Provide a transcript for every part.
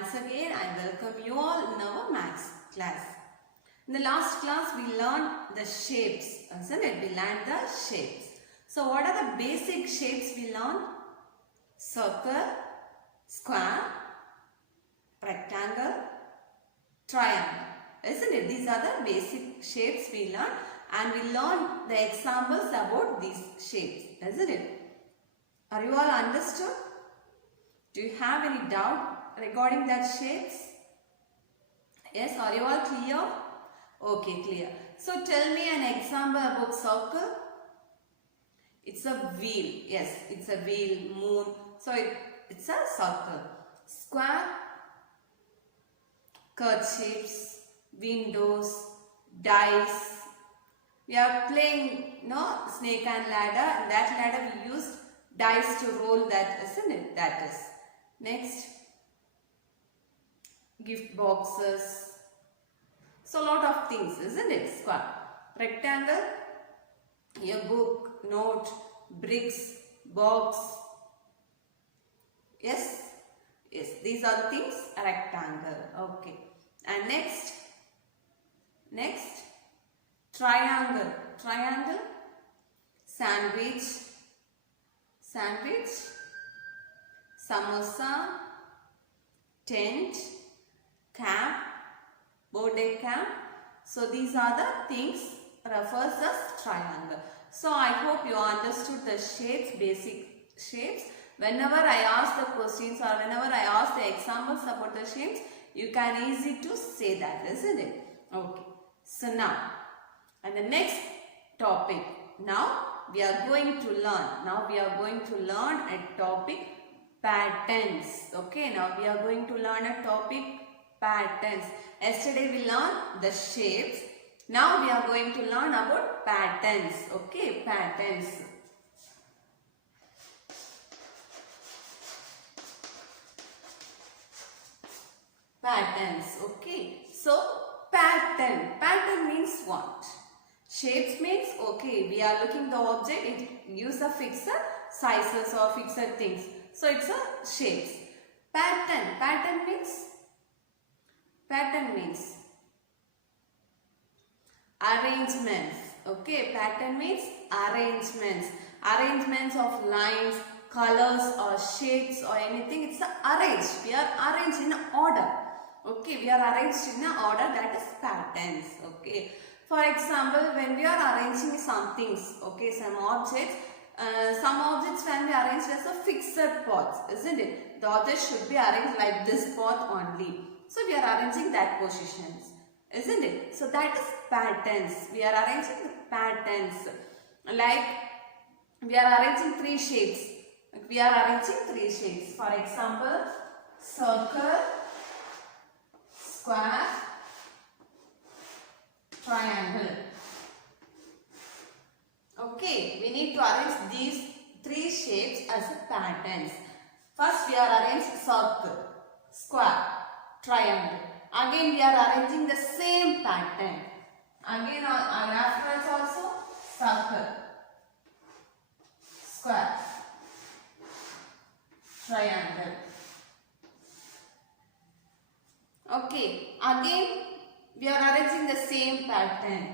Once again, I welcome you all in our maths class. In the last class, we learned the shapes, isn't it? We learned the shapes. So, what are the basic shapes we learned? Circle, square, rectangle, triangle. Isn't it? These are the basic shapes we learned, and we learned the examples about these shapes. Isn't it? Are you all understood? Do you have any doubt regarding that shapes? Yes, are you all clear? Okay, clear. So tell me an example about circle. It's a wheel. Yes, it's a wheel, moon. So it's a circle. Square, curved shapes, windows, dice. We are playing snake and ladder. In that ladder we use dice to roll that, isn't it? That is. Next, gift boxes. So lot of things, isn't it? Square. Rectangle, a book, note, bricks, box. Yes? Yes, these are the things. Rectangle. Okay. And next, triangle. Triangle, sandwich, samosa, tent, cap, birthday cap. So these are the things refers as triangle. So I hope you understood the shapes, basic shapes. Whenever I ask the questions or whenever I ask the examples about the shapes, you can easy to say that, isn't it? Okay. So now, and the next topic. Now we are going to learn a topic patterns. Okay, now we are going to learn a topic patterns. Yesterday we learned the shapes. Now we are going to learn about patterns. Okay, patterns. Patterns. Okay, so pattern means what? Shapes means, okay, we are looking the object, it gives a fixed sizes or fixed things. So it's a shapes. Pattern means arrangements. Okay, pattern means arrangements. Arrangements of lines, colors or shapes or anything. It's arranged. We are arranged in order. Okay, we are arranged in an order, that is patterns. Okay. For example, when we are arranging some things, okay, some objects can be arranged as a fixed parts, isn't it? The object should be arranged like this path only. So we are arranging that positions, isn't it? So that is patterns. We are arranging the patterns. Like we are arranging three shapes. For example, circle, square, triangle. Okay, we need to arrange these three shapes as patterns. First we are arranging circle, square, triangle. Again we are arranging the same pattern. Again afterwards also circle, square, triangle. Okay, again we are arranging the same pattern.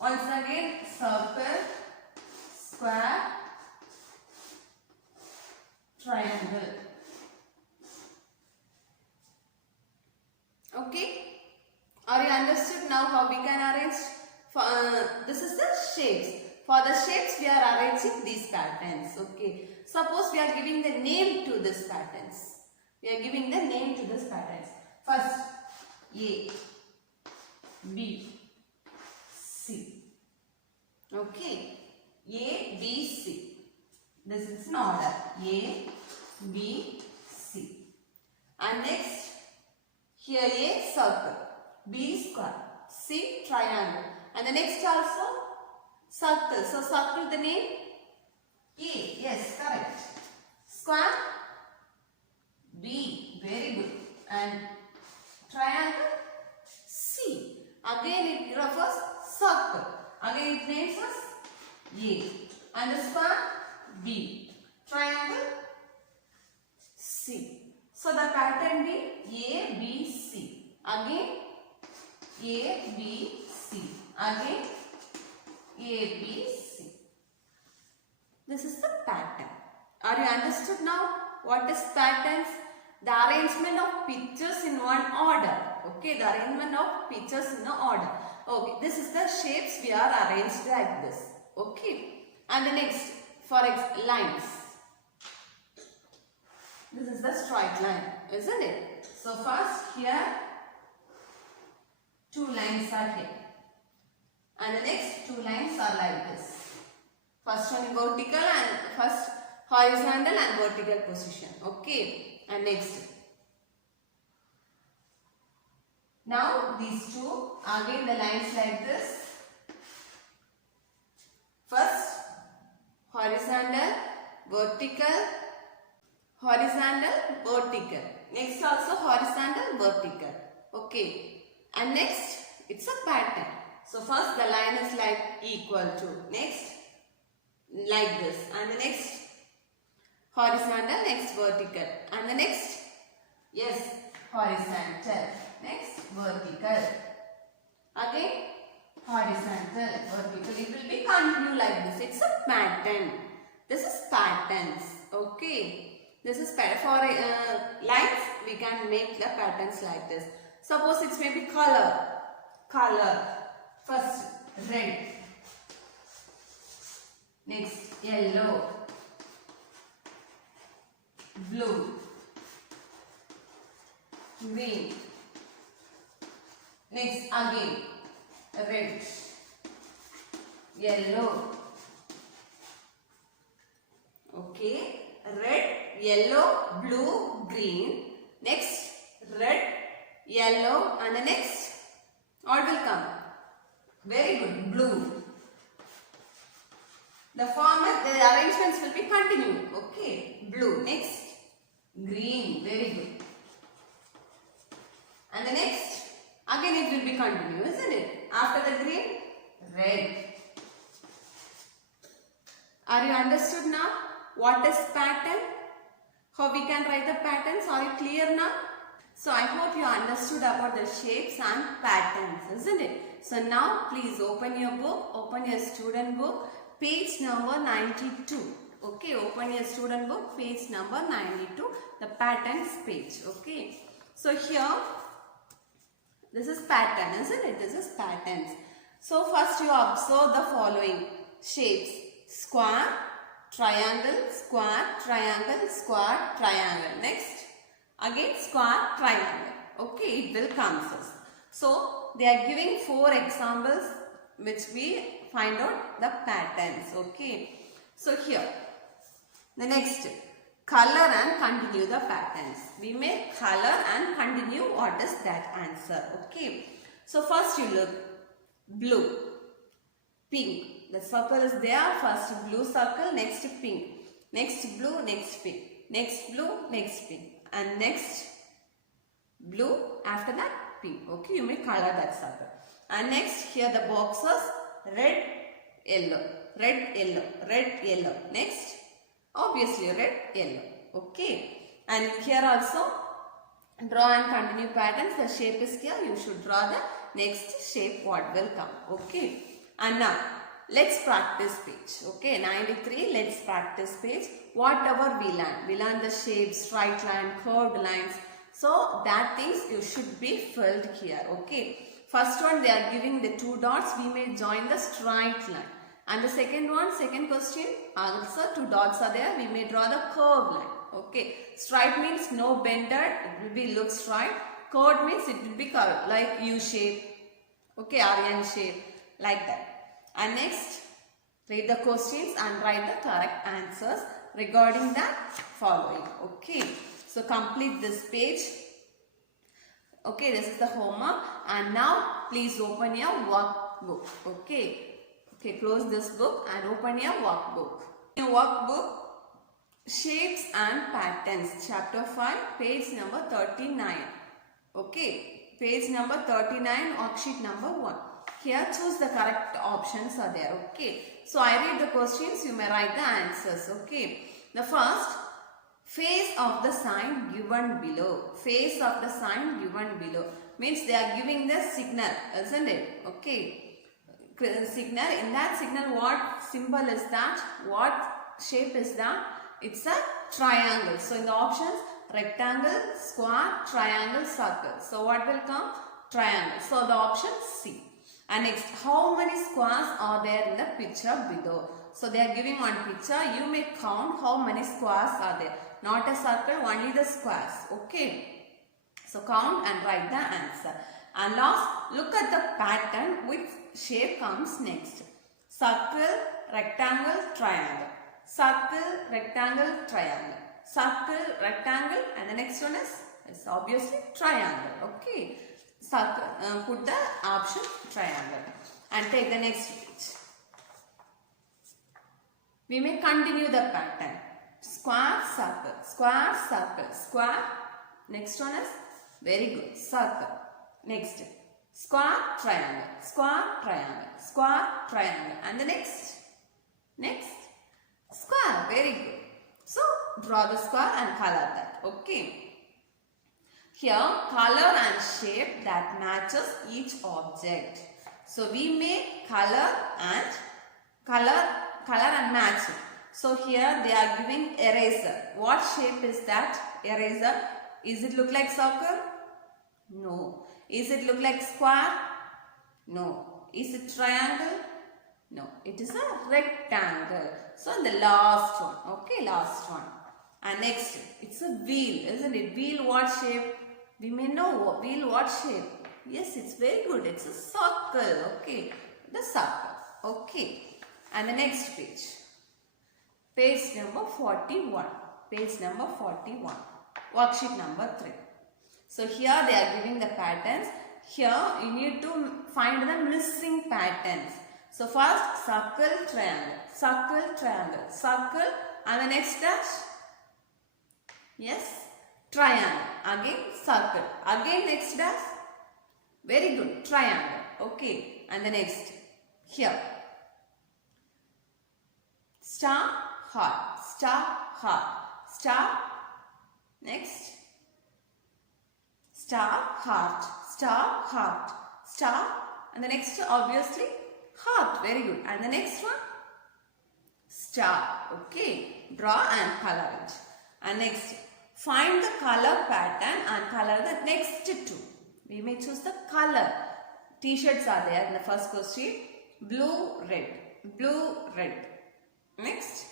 Once again, circle, square, triangle. Okay, are you understood now how we can arrange? This is the shapes. For the shapes, we are arranging these patterns. Okay, suppose we are giving the name to these patterns. First, A, B, C. Okay. A, B, C. This is an order. A, B, C. And next, here A, circle. B, square. C, triangle. And the next also, circle. So, circle the name A. Yes, correct. Square. B. Very good. And triangle. C. Again it refers circle. Again it names as A. And the square B. Triangle C. So the pattern be A, B, C. Again A, B, C. Again A, B, C. This is the pattern. Are you understood now? What is patterns? The arrangement of pictures in one order. Okay, the arrangement of pictures in an order. Okay, this is the shapes we are arranged like this. Okay, and the next, for lines. This is the straight line, isn't it? So first here, two lines are here. And the next two lines are like this. First one vertical and first horizontal and vertical position. Okay, and next. Now these two, again the lines like this. First horizontal, vertical, horizontal, vertical. Next also horizontal, vertical. Okay, and next it's a pattern. So first the line is like equal to, next like this, and the next horizontal, next vertical, and the next, yes, horizontal, next vertical, again horizontal, vertical. It will be continue like this. It's a pattern. This is patterns. Okay, this is pattern. For lines we can make the patterns like this. Suppose it may be color. First red, next yellow, blue, green, next again red, yellow. Okay, red, yellow, blue, green, next red, yellow, and the next what will come? Very good, blue. The format, the arrangements will be continued. Okay, blue, next green, very good. And the next, again it will be continued, isn't it? After the green, red. Are you understood now? What is pattern? How we can write the patterns? Are you clear now? So I hope you understood about the shapes and patterns, isn't it? So now please open your book, open your student book, page number 92. Okay, open your student book, page number 92, the patterns page. Okay, so here this is pattern, isn't it? This is patterns. So first you observe the following shapes: square, triangle, square, triangle, square, triangle. Next again square, triangle. Okay, it will come first. So they are giving 4 examples which we find out the patterns. Okay, so here the next, color and continue the patterns. We may color and continue. What is that answer? Okay, so first you look, blue, pink. The circle is there. First blue circle, next pink, next blue, next pink, next blue, next pink, and next blue, after that pink. Okay, you may color that circle. And next here the boxes, red, yellow, red, yellow, red, yellow. Next obviously red, yellow. Okay, and here also draw and continue patterns. The shape is here. You should draw the next shape what will come. Okay, and now let's practice page. Okay, 93, let's practice page. Whatever we learn the shapes, straight line, curved lines. So that things you should be filled here. Okay, first one they are giving the 2 dots. We may join the straight line. And the second one, second question, answer 2 dots are there. We may draw the curved line. Okay, straight means no bender. It will be look straight. Curved means it will be curved like U shape. Okay, Aryan shape, like that. And next, read the questions and write the correct answers regarding the following. Okay, so complete this page. Okay, this is the homework. And now please open your workbook. Okay. Okay, close this book and open your workbook. Your workbook, shapes and patterns, chapter 5, page number 39. Okay, page number 39, worksheet number 1. Here choose the correct options are there. Okay, so I read the questions, you may write the answers. Okay, the first, Face of the sign given below. Face of the sign given below. Means they are giving the signal, isn't it? Okay. Signal. In that signal, what symbol is that? What shape is that? It's a triangle. So in the options, rectangle, square, triangle, circle. So what will come? Triangle. So the option C. And next, how many squares are there in the picture below? So they are giving one picture. You may count how many squares are there. Not a circle, only the squares. Okay. So count and write the answer. And last, look at the pattern. Which shape comes next? Circle, rectangle, triangle. Circle, rectangle, triangle. Circle, rectangle, and the next one is obviously triangle. Okay. Circle, put the option triangle and take the next page. We may continue the pattern. Square, circle, square, circle, square. Next one is very good. Circle. Next, square, triangle, square, triangle, square, triangle, and the next square. Very good. So draw the square and color that. Okay. Here, color and shape that matches each object. So we make color and match it. So here they are giving eraser. What shape is that eraser? Is it look like circle? No. Is it look like square? No. Is it triangle? No. It is a rectangle. So the last one. Okay, last one. And next, it's a wheel, isn't it? Wheel what shape? We may know wheel what shape. Yes, it's very good. It's a circle. Okay. The circle. Okay. And the next page. Page number 41. Page number 41. Worksheet number 3. So here they are giving the patterns. Here you need to find the missing patterns. So first circle, triangle, circle, triangle, circle, and the next dash. Yes, triangle. Again circle. Again next dash. Very good. Triangle. Okay. And the next. Here. Star, heart. Star, heart. Star. Next. Star, heart. Star, heart. Star. And the next obviously heart. Very good. And the next one. Star. Okay. Draw and color it. And next. Find the color pattern and color the next two. We may choose the color. T-shirts are there in the first question. Blue, red. Blue, red. Next.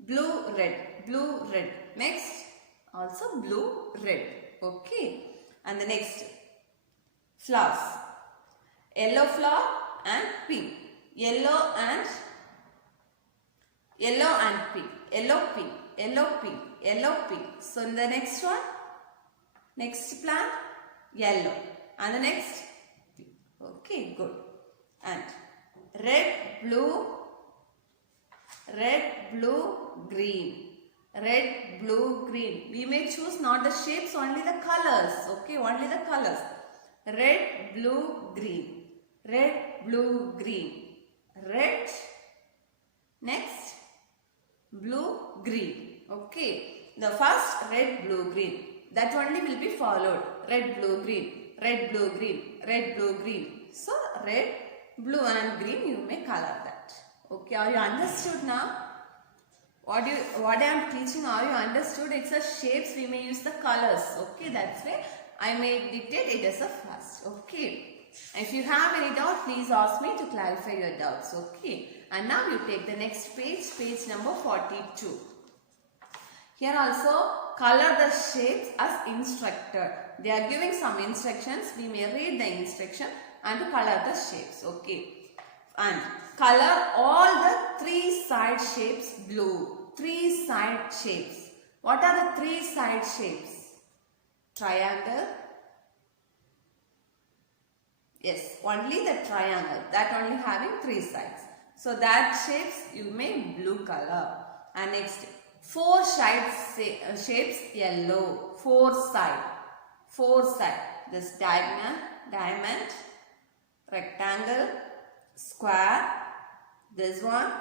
Blue, red. Blue, red. Next. Also blue, red. Okay. And the next. Flowers. Yellow flower and pink. Yellow and pink. Yellow, pink. Yellow, pink. Yellow, pink. So in the next one, next plant, yellow. And the next, pink. Okay, good. And red, blue, green. Red, blue, green. We may choose not the shapes, only the colors. Okay, only the colors. Red, blue, green. Red, blue, green. Red. Next, blue, green. Okay, the first red, blue, green. That only will be followed. Red, blue, green. Red, blue, green. Red, blue, green. So, red, blue and green you may color that. Okay, are you understood now? What I am teaching, are you understood? It's a shapes, we may use the colors. Okay, that's why I may dictate it as a first. Okay. If you have any doubt, please ask me to clarify your doubts. Okay. And now you take the next page, page number 42. Here also, color the shapes as instructed. They are giving some instructions. We may read the instruction and color the shapes. Okay. And color all the 3 side shapes blue. 3 side shapes. What are the 3 side shapes? Triangle. Yes, only the triangle. That only having 3 sides. So that shapes you may blue color. And next, 4 shapes yellow. 4 side. 4 side. This diamond, rectangle, square, this one.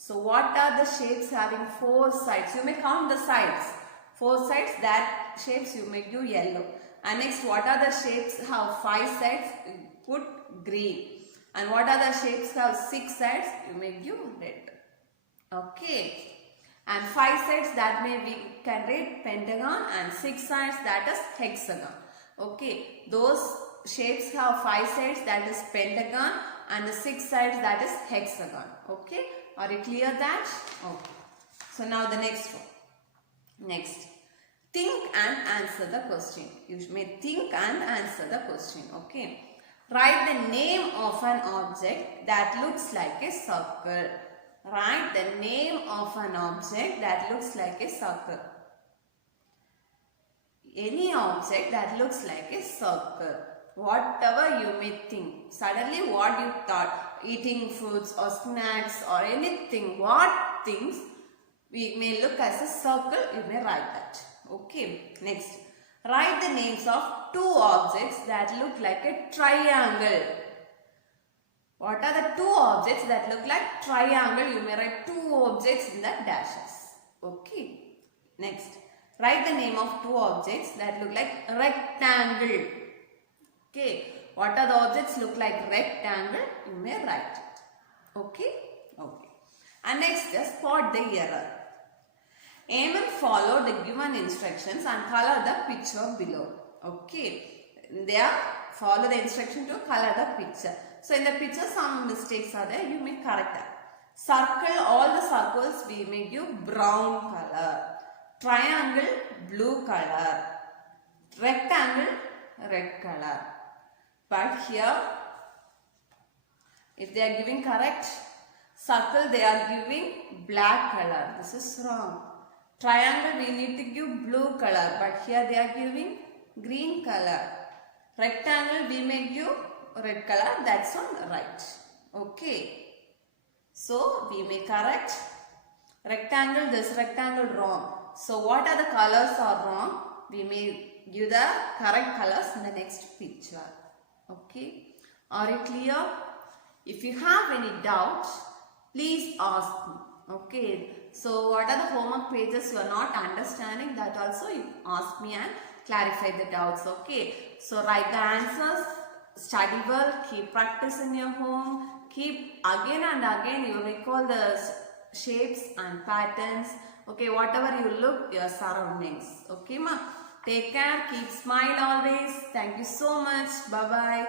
So what are the shapes having 4 sides? You may count the sides. 4 sides, that shapes you may give yellow. And next, what are the shapes have 5 sides? Put green. And what are the shapes have 6 sides? You may give red. Okay. And 5 sides, that may we can read pentagon, and 6 sides, that is hexagon. Okay. Those shapes have 5 sides, that is pentagon, and the 6 sides, that is hexagon. Okay. Are you clear that? Okay. So now the next one. Next. Think and answer the question. You may think and answer the question. Okay. Write the name of an object that looks like a circle. Write the name of an object that looks like a circle. Any object that looks like a circle. Whatever you may think. Suddenly what you thought, eating foods or snacks or anything, what things we may look as a circle, you may write that. Okay. Next. Write the names of 2 objects that look like a triangle. What are the 2 objects that look like triangle? You may write 2 objects in the dashes. Okay. Next. Write the name of 2 objects that look like rectangle. Okay. What are the objects look like rectangle? You may write it. Okay. Okay. And next, just spot the error. Aim and follow the given instructions and color the picture below. Okay. There, follow the instruction to color the picture. So in the picture some mistakes are there, you may correct that. Circle, all the circles we may give brown color. Triangle, blue color. Rectangle, red color. But here, if they are giving correct circle, they are giving black color. This is wrong. Triangle, we need to give blue color, but here they are giving green color. Rectangle, we may give red color, that's on right. Okay. So, we may correct. Rectangle, this rectangle wrong. So, what are the colors are wrong? We may give the correct colors in the next picture. Okay. Are you clear? If you have any doubts, please ask me. Okay. So, what are the homework pages you are not understanding? That also you ask me and clarify the doubts. Okay. So, write the answers. Study well, keep practice in your home, keep again and again you recall the shapes and patterns. Okay, whatever you look, your surroundings. Okay, ma. Take care, keep smile always. Thank you so much. Bye-bye.